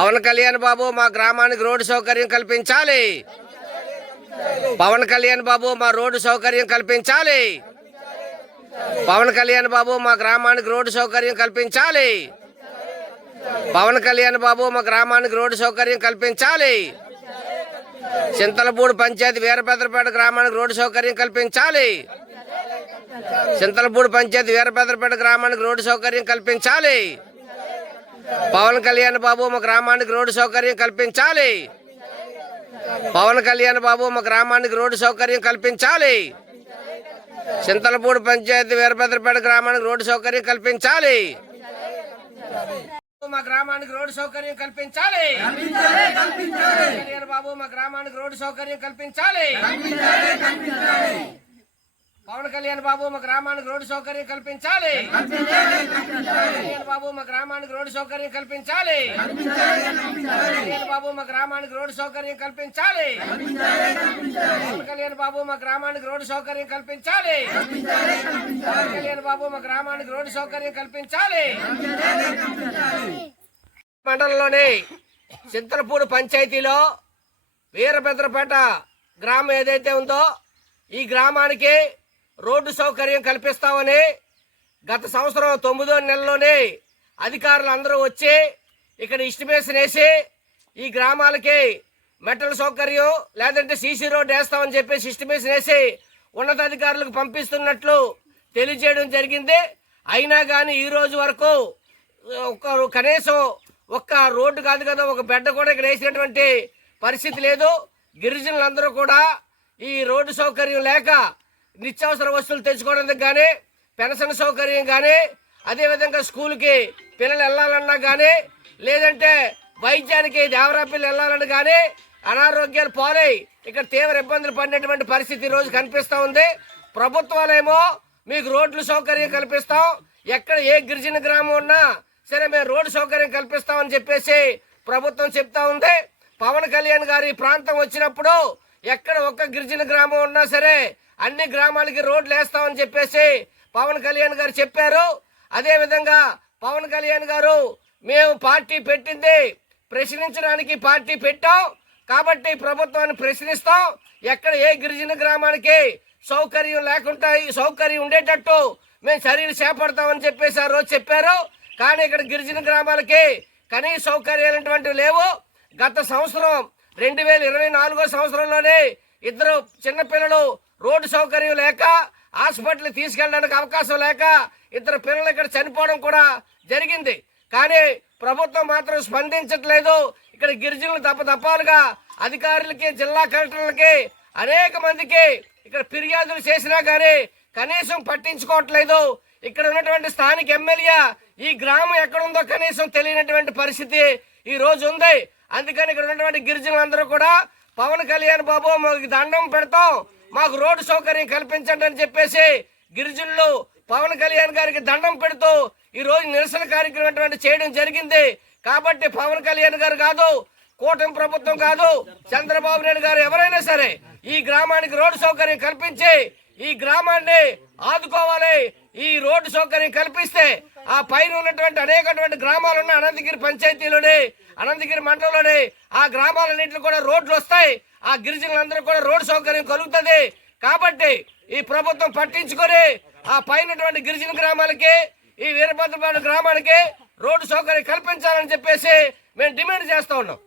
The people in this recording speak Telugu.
పవన్ కళ్యాణ్ బాబు మా గ్రామానికి రోడ్డు సౌకర్యం కల్పించాలి. పవన్ కళ్యాణ్ బాబు మా రోడ్డు సౌకర్యం కల్పించాలి. పవన్ కళ్యాణ్ బాబు మా గ్రామానికి రోడ్డు సౌకర్యం కల్పించాలి. పవన్ కళ్యాణ్ బాబు మా గ్రామానికి రోడ్డు సౌకర్యం కల్పించాలి. చింతలపూడి పంచాయతీ వీరభద్రపేట గ్రామానికి రోడ్డు సౌకర్యం కల్పించాలి. చింతలపూడి పంచాయతీ వీరభద్రపేట గ్రామానికి రోడ్డు సౌకర్యం కల్పించాలి. పవన్ కళ్యాణ్ బాబు మా గ్రామానికి రోడ్డు సౌకర్యం కల్పించాలి. పవన్ కళ్యాణ్ బాబు మా గ్రామానికి రోడ్డు సౌకర్యం కల్పించాలి. చింతలపూడి పంచాయతీ వీరభద్రపేట గ్రామానికి రోడ్డు సౌకర్యం కల్పించాలి. మా గ్రామానికి రోడ్డు సౌకర్యం కల్పించాలి. కళ్యాణ్ బాబు మా గ్రామానికి రోడ్డు సౌకర్యం కల్పించాలి. పవన్ కళ్యాణ్ బాబు మా గ్రామానికి రోడ్డు సౌకర్యం కల్పించాలి. కళ్యాణ్ బాబు మా గ్రామానికి రోడ్డు సౌకర్యం కల్పించాలి. కళ్యాణ్ బాబు మా గ్రామానికి రోడ్డు సౌకర్యం కల్పించాలి. పవన్ కళ్యాణ్ బాబు మా గ్రామానికి రోడ్డు సౌకర్యం కల్పించాలి. పవన్ కళ్యాణ్ బాబు మా గ్రామానికి రోడ్డు సౌకర్యం కల్పించాలి. మండలంలోని చింతలపూడి పంచాయతీలో వీరభద్రపేట గ్రామం ఏదైతే ఉందో ఈ గ్రామానికి రోడ్డు సౌకర్యం కల్పిస్తామని గత సంవత్సరం తొమ్మిదో నెలలోనే అధికారులు అందరూ వచ్చి ఇక్కడ ఇస్టిమేషన్ వేసి ఈ గ్రామాలకి మెటల్ సౌకర్యం లేదంటే సీసీ రోడ్డు వేస్తామని చెప్పేసి ఇస్టిమేషన్ వేసి ఉన్నతాధికారులకు పంపిస్తున్నట్లు తెలియజేయడం జరిగింది. అయినా కానీ ఈ రోజు వరకు ఒక కనీసం ఒక్క రోడ్డు కాదు కదా ఒక బెడ్ కూడా ఇక్కడ వేసినటువంటి పరిస్థితి లేదు. గిరిజనులందరూ కూడా ఈ రోడ్డు సౌకర్యం లేక నిత్యావసర వస్తువులు తెచ్చుకోవడానికి కానీ పెన్షన్ సౌకర్యం కానీ అదేవిధంగా స్కూల్కి పిల్లలు వెళ్ళాలన్నా కానీ లేదంటే వైద్యానికి దేవరా పిల్లలు వెళ్ళాలని కానీ అనారోగ్యాలు పాలై ఇక్కడ తీవ్ర ఇబ్బందులు పడినటువంటి పరిస్థితి ఈరోజు రోజు ఉంది. ప్రభుత్వాలేమో మీకు రోడ్లు సౌకర్యం కల్పిస్తాం. ఎక్కడ ఏ గిరిజన గ్రామం ఉన్నా సరే మేము రోడ్డు సౌకర్యం కల్పిస్తామని చెప్పేసి ప్రభుత్వం చెప్తా ఉంది. పవన్ కళ్యాణ్ గారి ఈ ప్రాంతం వచ్చినప్పుడు ఎక్కడ ఒక్క గిరిజన గ్రామం ఉన్నా సరే అన్ని గ్రామాలకి రోడ్లు వేస్తామని చెప్పేసి పవన్ కళ్యాణ్ గారు చెప్పారు. అదే విధంగా పవన్ కళ్యాణ్ గారు మేము పార్టీ పెట్టింది ప్రశ్నించడానికి పార్టీ పెట్టాం. కాబట్టి ప్రభుత్వాన్ని ప్రశ్నిస్తాం. ఎక్కడ ఏ గిరిజన గ్రామానికి సౌకర్యం లేకుండా ఈ సౌకర్యం ఉండేటట్టు మేము చర్యలు చేపడతామని చెప్పేసి ఆ రోజు చెప్పారు. కానీ ఇక్కడ గిరిజన గ్రామాలకి కనీస సౌకర్యాలు లేవు. గత సంవత్సరం రెండు వేల ఇరవై నాలుగో సంవత్సరంలోనే ఇద్దరు చిన్నపిల్లలు రోడ్డు సౌకర్యం లేక హాస్పిటల్ తీసుకెళ్ళడానికి అవకాశం లేక ఇద్దరు పిల్లలు ఇక్కడ చనిపోవడం కూడా జరిగింది. కానీ ప్రభుత్వం మాత్రం స్పందించట్లేదు. ఇక్కడ గిరిజనులు తప్ప తప్పాలుగా అధికారులకి జిల్లా కలెక్టర్లకి అనేక మందికి ఇక్కడ ఫిర్యాదులు చేసినా కానీ కనీసం పట్టించుకోవట్లేదు. ఇక్కడ ఉన్నటువంటి స్థానిక ఎమ్మెల్యే ఈ గ్రామం ఎక్కడుందో కనీసం తెలియనటువంటి పరిస్థితి ఈ రోజు ఉంది. అందుకని ఇక్కడ ఉన్నటువంటి గిరిజనులందరూ కూడా పవన్ కళ్యాణ్ బాబు మాకు దండం పెడతాం. మాకు రోడ్డు సౌకర్యం కల్పించండి అని చెప్పేసి గిరిజనులు పవన్ కళ్యాణ్ గారికి దండం పెడుతూ ఈ రోజు నిరసన కార్యక్రమం అటువంటి చేయడం జరిగింది. కాబట్టి పవన్ కళ్యాణ్ గారు కాదు కూటమి ప్రభుత్వం కాదు చంద్రబాబు నాయుడు గారు ఎవరైనా సరే ఈ గ్రామానికి రోడ్డు సౌకర్యం కల్పించి ఈ గ్రామాన్ని ఆదుకోవాలి. ఈ రోడ్డు సౌకర్యం కల్పిస్తే ఆ పైన ఉన్నటువంటి అనేకటువంటి గ్రామాలు ఉన్న అనంతగిరి పంచాయతీలోని అనంతగిరి మండలంలోని ఆ గ్రామాలన్నింటిలో కూడా రోడ్లు వస్తాయి. ఆ గిరిజనులందరూ కూడా రోడ్డు సౌకర్యం కలుగుతుంది. కాబట్టి ఈ ప్రభుత్వం పట్టించుకొని ఆ పైన గిరిజన గ్రామాలకి ఈ వీరభద్రపాడు గ్రామానికి రోడ్డు సౌకర్యం కల్పించాలని చెప్పేసి మేము డిమాండ్ చేస్తా ఉన్నాం.